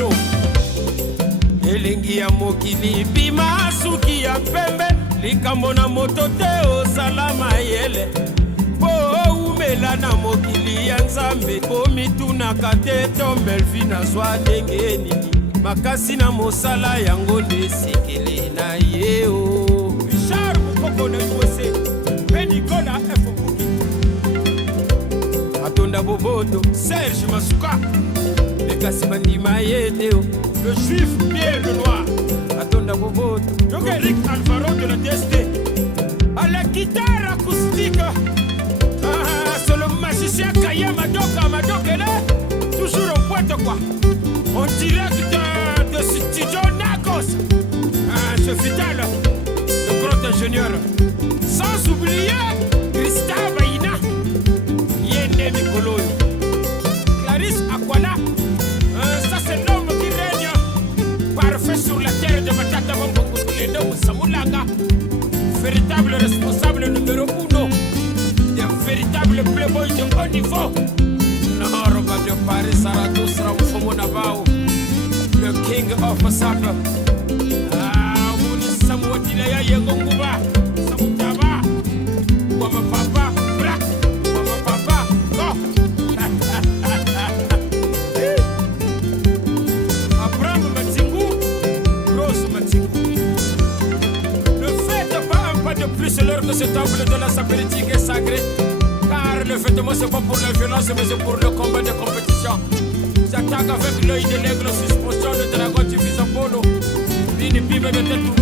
bino elengi ya mokili bima suki ya pembe likambo na moto te osala mayele po umela na mokili ya nzambe komitunaka te tombelvi na zwa ndenge nini makasi na mosala yango nde sekele na ye o Richard Mukoko na USA pe Nicolas F. Mbuki Atonda Boboto Serge Masuka Bekasi bandima ye te o le juif Pierre Lenoir Atonda Boboto Eric Alvaro de la DST à la guitare acoustique c'est le magicien Kaya Madoka Madokele toujours au pointe quoi en direct de studio Nagos ce vital le grand ingénieur sans oublier Christa Baïna Yende Mikoloyo Clarisse Aquana ça c'est l'homme qui règne parfait sur la terre de Matata Bambongo Toulédou Samulanga véritable responsable numéro 1 des véritables playboys de haut niveau Nahoroba de Paris Saratus Ramfomo Nabao le king of Sap Wuni Samuatila ya Yengonguba Samutaba Wama Papa Bra Wama Papa Go Abraham Matingu Rose Matingu ne faites pas un pas de plus l'heure que ce temple de la sapéritique est sacré car le vêtement c'est pas pour la violence mais c'est pour le combat de compétition. J'attaque avec l'œil de l'aigle, suspension de dragon, tu vis en polo. Bini pibe de tête